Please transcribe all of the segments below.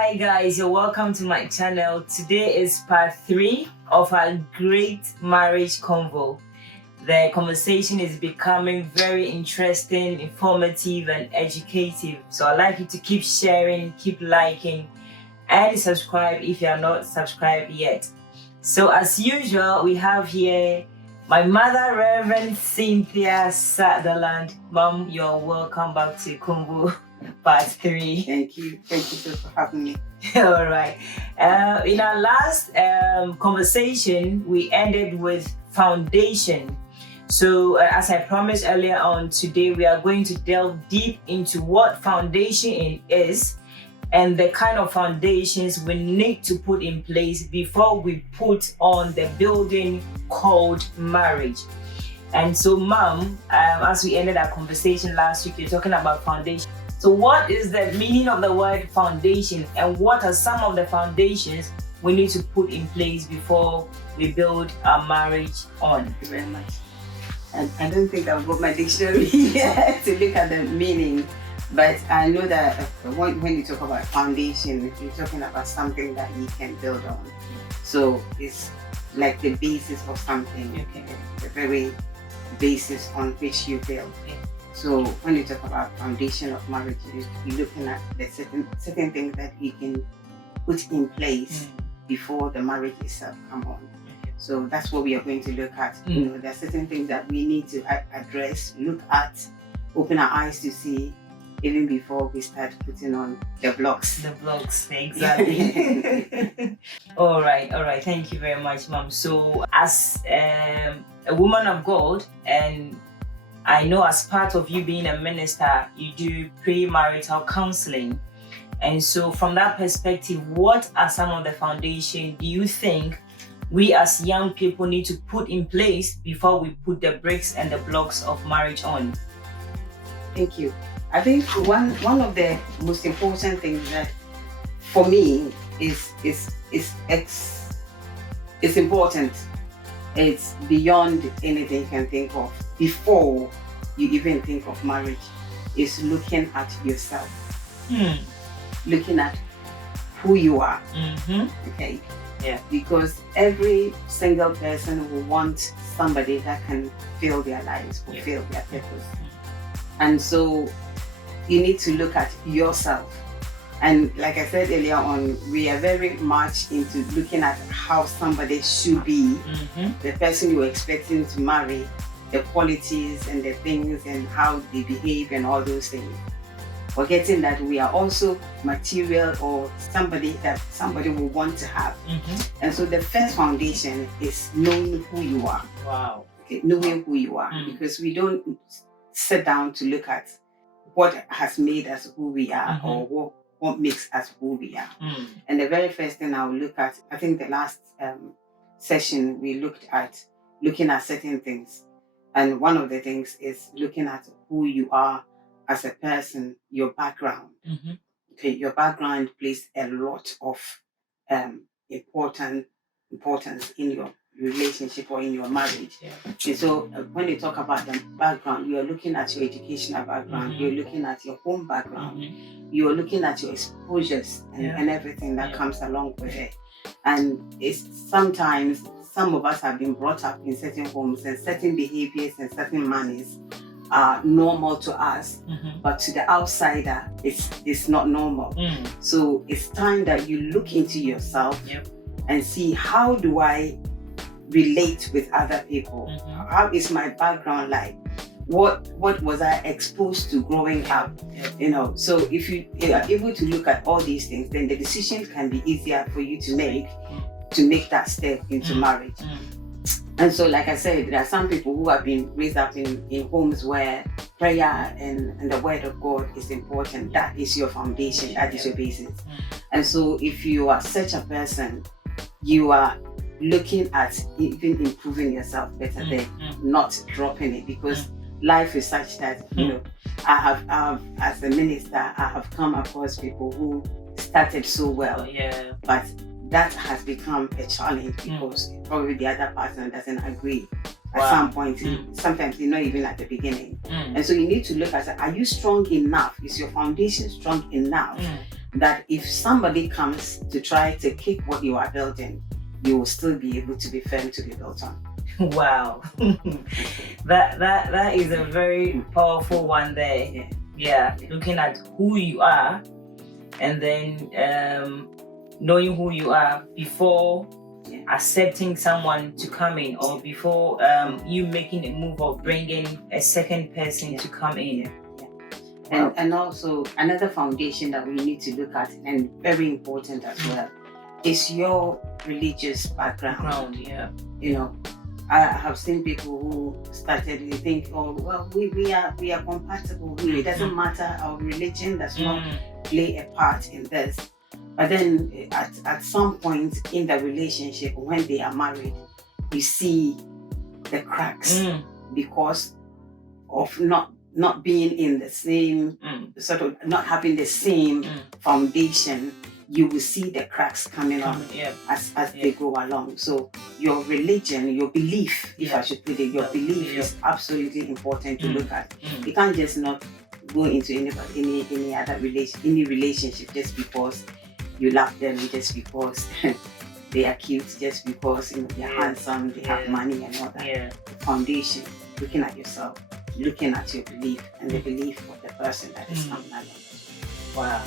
Hi guys, you're welcome to my channel. Today is part 3 of our great marriage convo. The conversation is becoming very interesting, informative and educative. So I'd like you to keep sharing, keep liking and subscribe if you are not subscribed yet. So as usual, we have here my mother, Reverend Cynthia Sutherland. Mom, you're welcome back to Convo part 3. Thank you so for having me. All right. In our last conversation, we ended with foundation. So as I promised earlier on, today we are going to delve deep into what foundation is and the kind of foundations we need to put in place before we put on the building called marriage. And so, Mom, as we ended our conversation last week, you're talking about foundation. So what is the meaning of the word foundation, and what are some of the foundations we need to put in place before we build our marriage on? Thank you very much. And I don't think I've got my dictionary here to look at the meaning, but I know that when you talk about foundation, you're talking about something that you can build on. So it's like the basis of something, the very basis on which you build. So when you talk about foundation of marriage, you're looking at the certain things that you can put in place before the marriage itself come on. So that's what we are going to look at. You know, there are certain things that we need to address, look at, open our eyes to see, even before we start putting on the blocks. The blocks, exactly. All right. Thank you very much, Mom. So as a woman of God, and I know as part of you being a minister, you do premarital counseling. And so from that perspective, what are some of the foundations do you think we as young people need to put in place before we put the bricks and the blocks of marriage on? Thank you. I think one of the most important things that for me is important. It's beyond anything you can think of. Before you even think of marriage, is looking at yourself, looking at who you are. Okay. Yeah. Because every single person will want somebody that can fill their lives, fulfill their purpose. And so you need to look at yourself. And like I said earlier on, we are very much into looking at how somebody should be, the person you're expecting to marry, the qualities and the things and how they behave and all those things. Forgetting that we are also material or somebody that somebody will want to have. And so the first foundation is knowing who you are. Wow. Okay, knowing who you are, because we don't sit down to look at what has made us who we are or what makes us who we are. And the very first thing I'll look at, I think the last session we looking at certain things. And one of the things is looking at who you are as a person, your background. Okay, your background plays a lot of importance in your relationship or in your marriage. And so when you talk about the background, you are looking at your educational background, you're looking at your home background, you're looking at your exposures and everything that comes along with it. And it's sometimes some of us have been brought up in certain homes and certain behaviors and certain manners are normal to us, but to the outsider, it's not normal. So it's time that you look into yourself and see, how do I relate with other people? How is my background like? What was I exposed to growing up? You know, so if you are able to look at all these things, then the decision can be easier for you to make that step into marriage. And so, like I said, there are some people who have been raised up in homes where prayer and the word of God is important. That is your foundation, that is your basis. And so if you are such a person, you are looking at even improving yourself better than not dropping it, because life is such that, you know, I have as a minister, I have come across people who started so well, but that has become a challenge because probably the other person doesn't agree at some point. Sometimes not even at the beginning. And so you need to look at, are you strong enough? Is your foundation strong enough that if somebody comes to try to kick what you are building, you will still be able to be firm to be built on. Wow. that is a very powerful one there. Yeah. Looking at who you are and then knowing who you are before accepting someone to come in, or before you making a move of bringing a second person to come in. And also another foundation that we need to look at, and very important as well, is your religious background. You know, I have seen people who started to think, oh well, we are compatible. It doesn't matter, our religion does not play a part in this. But then at some point in the relationship, when they are married, you see the cracks because of not being in the same sort of, not having the same foundation. You will see the cracks coming on as they go along. So your religion, your belief, if I should put it, your belief is absolutely important to look at. You can't just not go into any other relationship just because you love them, just because they are cute, just because they're handsome, they have money and all that. Foundation, looking at yourself, looking at your belief and the belief of the person that is coming along. Wow.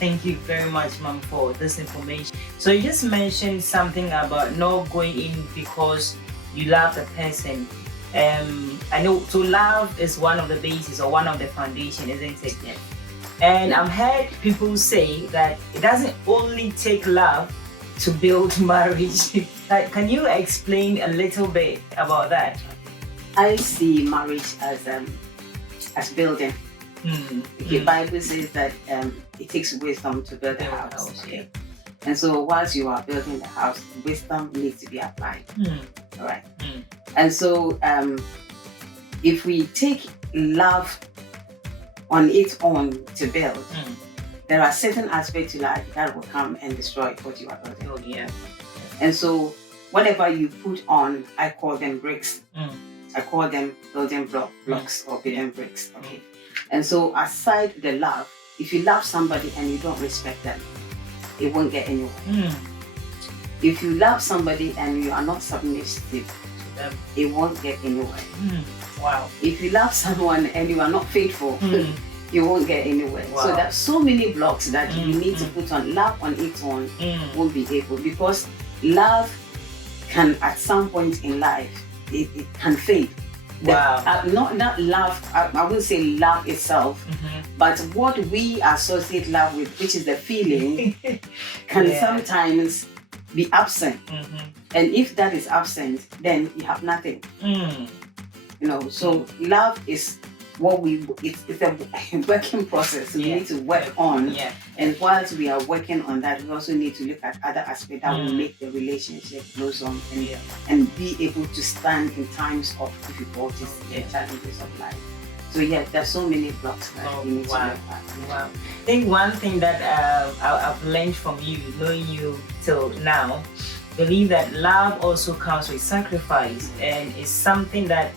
Thank you very much, Mom, for this information. So you just mentioned something about not going in because you love the person. I know, so love is one of the bases or one of the foundation, isn't it? And I've heard people say that it doesn't only take love to build marriage. Can you explain a little bit about that? I see marriage as building. The Bible says that it takes wisdom to build a house. Okay? And so whilst you are building the house, wisdom needs to be applied. All right. And so if we take love on its own to build, there are certain aspects to life that will come and destroy what you are building. And so whatever you put on, I call them bricks. I call them building blocks or building bricks. Okay. And so aside the love, if you love somebody and you don't respect them, it won't get anywhere. If you love somebody and you are not submissive to them, it won't get anywhere. Wow. If you love someone and you are not faithful, you won't get anywhere. Wow. So there's so many blocks that you need to put on. Love on its own won't be able, because love can, at some point in life, it can fade. Not love, I wouldn't say love itself, but what we associate love with, which is the feeling, can sometimes be absent. And if that is absent, then you have nothing. So love is what it's a working process. We need to work on. And whilst we are working on that, we also need to look at other aspects that will make the relationship blossom and be able to stand in times of difficulties and challenges of life. So there's so many blocks that we need to look at. I think one thing that I've learned from you, knowing you till now, believe that love also comes with sacrifice, and it's something that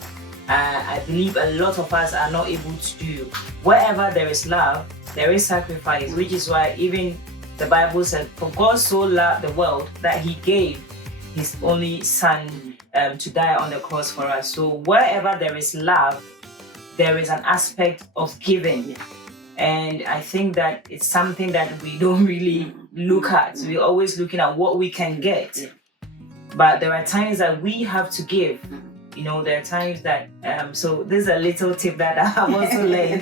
I believe a lot of us are not able to do. Wherever there is love, there is sacrifice, which is why even the Bible said, for God so loved the world that he gave his only son to die on the cross for us. So wherever there is love, there is an aspect of giving. And I think that it's something that we don't really look at. We're always looking at what we can get. But there are times that we have to give. There are times that, so this is a little tip that I have also learned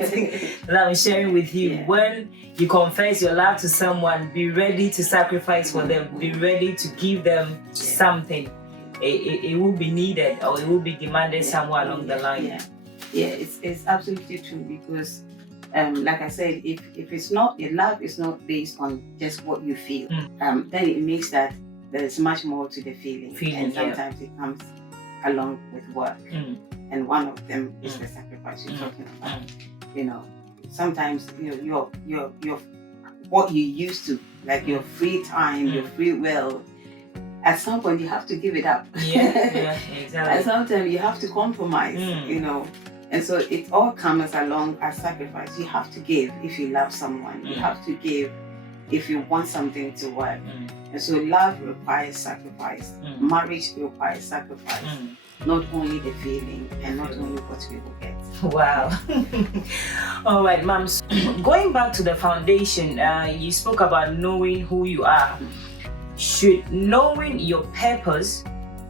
that I'm sharing with you. When you confess your love to someone, be ready to sacrifice for them. Be ready to give them something. It will be needed, or it will be demanded somewhere along the line. It's absolutely true, because like I said, if it's not, if love is not based on just what you feel, then it makes that there is much more to the feeling and sometimes it comes along with work, and one of them is the sacrifice you're talking about. Sometimes your what you used to, like your free time, your free will, at some point you have to give it up. Exactly. And sometimes you have to compromise. And so it all comes along as sacrifice. You have to give if you love someone. You have to give if you want something to work. And so love requires sacrifice. Marriage requires sacrifice. Not only the feeling and not only what people get. Wow. All right, Mom. So, going back to the foundation, you spoke about knowing who you are. Should knowing your purpose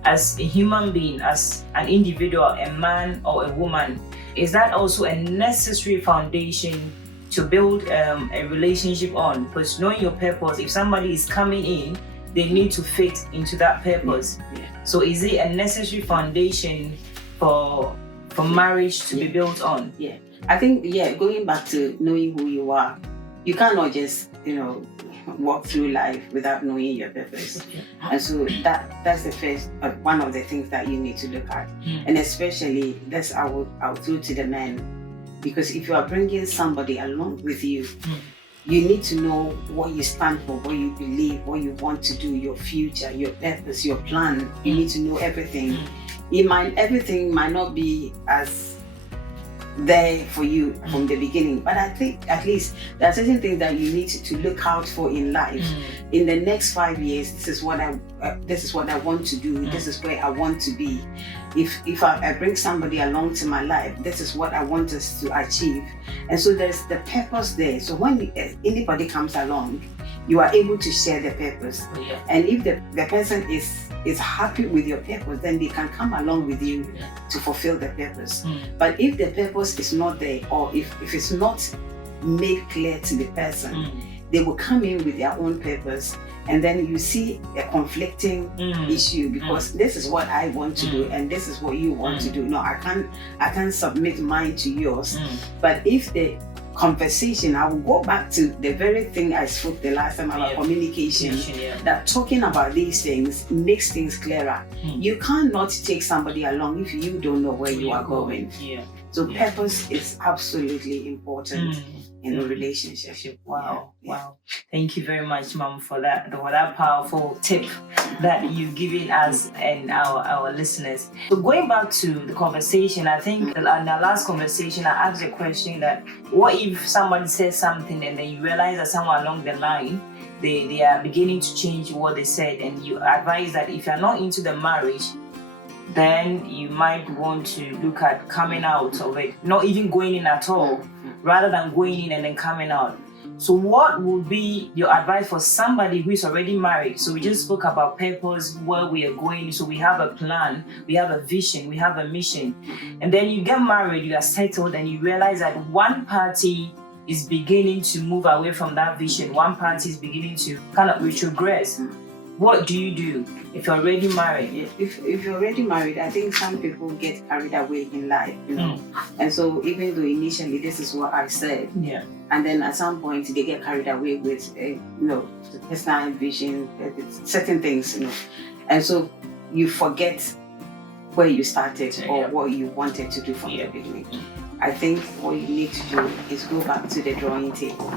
as a human being, as an individual, a man or a woman, is that also a necessary foundation to build a relationship on? Because knowing your purpose, if somebody is coming in, they need to fit into that purpose. So is it a necessary foundation for marriage to be built on? I think going back to knowing who you are, you cannot just walk through life without knowing your purpose. And so that's the first one of the things that you need to look at. And especially that's I will throw to the men, because if you are bringing somebody along with you, you need to know what you stand for, what you believe, what you want to do, your future, your purpose, your plan. You need to know everything. Everything might not be as there for you from the beginning, but I think at least there are certain things that you need to look out for in life. In the next 5 years, this is what I want to do. This is where I want to be. If I bring somebody along to my life, this is what I want us to achieve. And so there's the purpose there. So when anybody comes along, you are able to share the purpose. And if the person is happy with your purpose, then they can come along with you to fulfill the purpose. But if the purpose is not there, or if it's not made clear to the person, they will come in with their own purpose, and then you see a conflicting issue, because this is what I want to do and this is what you want to do. No, I can't submit mine to yours. But if the conversation, I will go back to the very thing I spoke the last time about communication, that talking about these things makes things clearer. You cannot take somebody along if you don't know where you are going. So purpose is absolutely important in a relationship. Wow. Thank you very much, Mom, for that powerful tip that you've given us and our listeners. So going back to the conversation, I think in our last conversation, I asked a question that what if somebody says something and then you realize that somewhere along the line, they are beginning to change what they said, and you advise that if you're not into the marriage, then you might want to look at coming out of it, not even going in at all, rather than going in and then coming out. So what would be your advice for somebody who is already married? So we just spoke about purpose, where we are going. So we have a plan, we have a vision, we have a mission. And then you get married, you are settled, and you realize that one party is beginning to move away from that vision. One party is beginning to kind of retrogress. What do you do if you're already married? If you're already married, I think some people get carried away in life, And so even though initially this is what I said, and then at some point they get carried away with, personal vision, certain things, and so you forget where you started or what you wanted to do from the beginning. I think what you need to do is go back to the drawing table.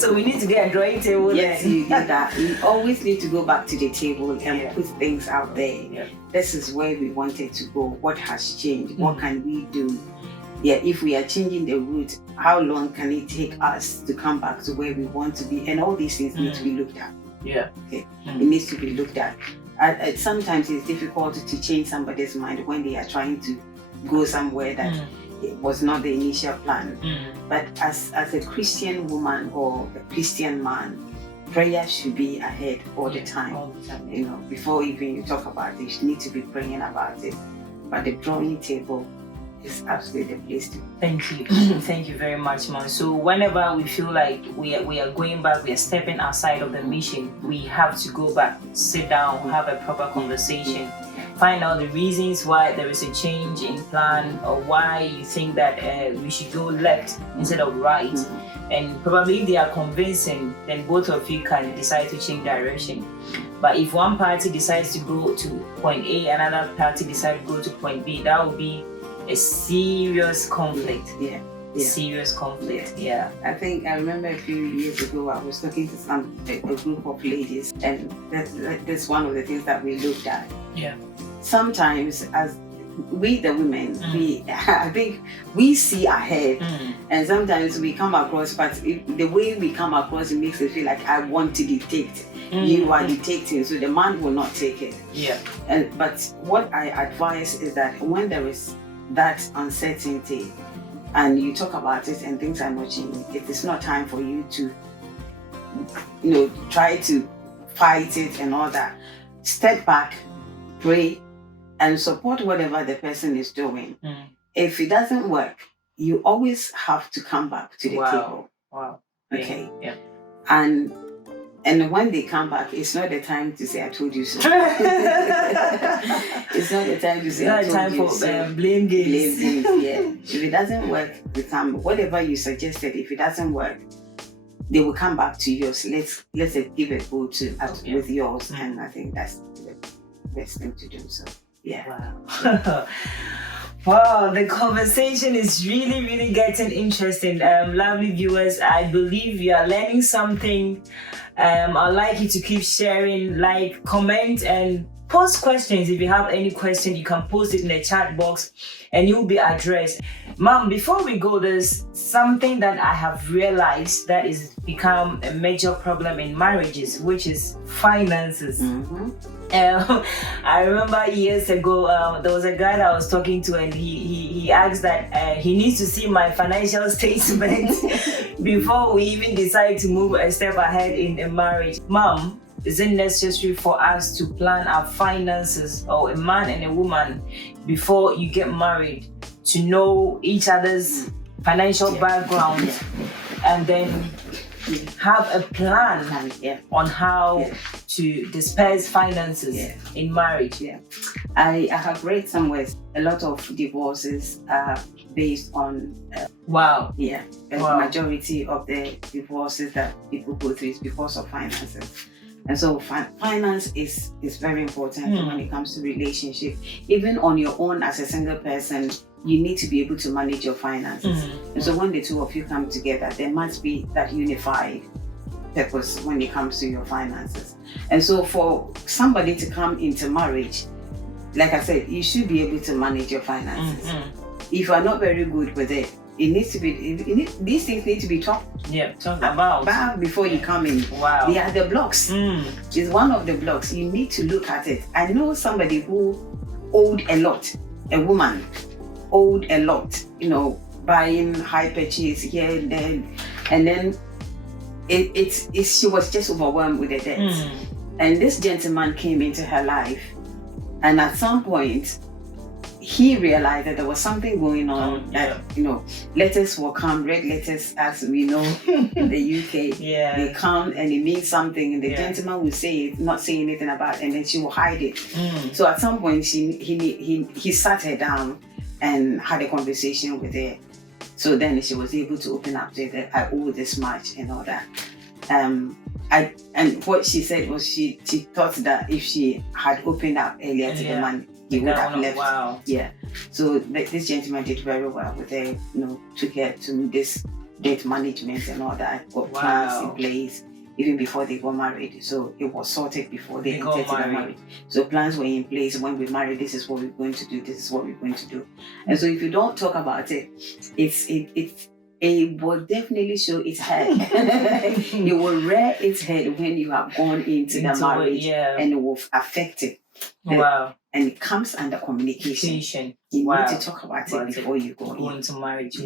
So we need to get a drawing table. Yes, you do that. You always need to go back to the table and put things out there. This is where we wanted to go. What has changed? What can we do? If we are changing the route, how long can it take us to come back to where we want to be? And all these things need to be looked at. It needs to be looked at. Sometimes it's difficult to change somebody's mind when they are trying to go somewhere that it was not the initial plan. But as a Christian woman or a Christian man, prayer should be ahead all the time. Before even you talk about it, you need to be praying about it. But the drawing table is absolutely the place to. Thank you. Thank you very much, Mom. So whenever we feel like we are going back, we are stepping outside of the mission, we have to go back, sit down, have a proper conversation, find out the reasons why there is a change in plan, or why you think that we should go left instead of right. And probably if they are convincing, then both of you can decide to change direction. But if one party decides to go to point A, another party decides to go to point B, that would be a serious conflict. Serious conflict. I think I remember a few years ago I was talking to a group of ladies, and that's one of the things that we looked at. Sometimes as we the women, I think we see ahead, and sometimes we come across, but the way we come across, it makes it feel like I want to dictate. You are dictating, so the man will not take it. Yeah. But what I advise is that when there is that uncertainty, and you talk about it and things are not changing, it is not time for you to, try to fight it and all that. Step back, pray, and support whatever the person is doing. If it doesn't work, you always have to come back to the table. Wow. Okay. Yeah. And when they come back, it's not the time to say I told you so. It's not the time to say I told you so. Blame games. Yeah. If it doesn't work, whatever you suggested. If it doesn't work, they will come back to yours. Let's give a go with yours, and I think that's the best thing to do. So yeah. Wow. Wow, the conversation is really, really getting interesting. Lovely viewers, I believe you are learning something. I'd like you to keep sharing, like, comment, and post questions. If you have any question, you can post it in the chat box and you'll be addressed. Mom, before we go, there's something that I have realized that is become a major problem in marriages, which is finances. I remember years ago, there was a guy that I was talking to, and he asked that he needs to see my financial statement before we even decide to move a step ahead in a marriage. Mom, is it necessary for us to plan our finances, or a man and a woman, before you get married, to know each other's financial background and then have a plan on how to disperse finances in marriage? I have read somewhere a lot of divorces are based on the majority of the divorces that people go through is because of finances. And so finance is very important when it comes to relationship. Even on your own as a single person, you need to be able to manage your finances. And so when the two of you come together, there must be that unified purpose when it comes to your finances. And so for somebody to come into marriage, like I said, you should be able to manage your finances. If you are not very good with it, it needs to be. These things need to be talked about before you come in. Wow. They are the blocks. It's one of the blocks. You need to look at it. I know somebody who owed a lot. A woman owed a lot. Buying high purchase here and then she was just overwhelmed with the debt. And this gentleman came into her life, and at some point, he realized that there was something going on. Letters will come, red letters, as we know in the UK. They come and it means something, and the gentleman will say it, not say anything about it, and then she will hide it. So at some point, he sat her down and had a conversation with her. So then she was able to open up to her that I owe this much and all that. And what she said was she thought that if she had opened up earlier to the man, he would have left. Wow. Yeah. So this gentleman did very well with her, took her to this debt management and all that, got plans in place even before they got married. So it was sorted before they entered the marriage. So plans were in place. When we married, this is what we're going to do. This is what we're going to do. And so if you don't talk about it, it will definitely show its head. It will rear its head when you have gone into the marriage, and it will affect it. And it comes under communication. You need to talk about it before you go into marriage.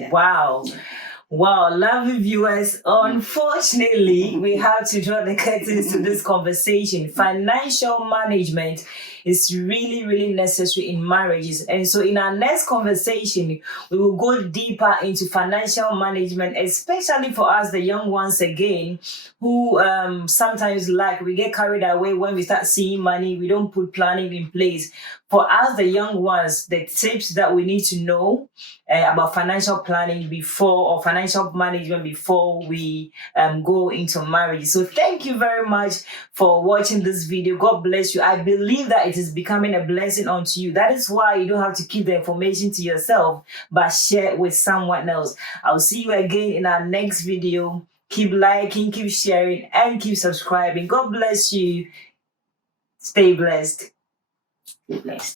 Wow, lovely viewers. Unfortunately, we have to draw the curtains to this conversation. Financial management is really, really necessary in marriages. And so in our next conversation, we will go deeper into financial management, especially for us, the young ones again, who sometimes we get carried away when we start seeing money. We don't put planning in place. For us, the young ones, the tips that we need to know about financial planning or financial management before we go into marriage. So thank you very much for watching this video. God bless you. I believe that it is becoming a blessing unto you. That is why you don't have to keep the information to yourself, but share it with someone else. I'll see you again in our next video. Keep liking, keep sharing, and keep subscribing. God bless you. Stay blessed. Stay blessed.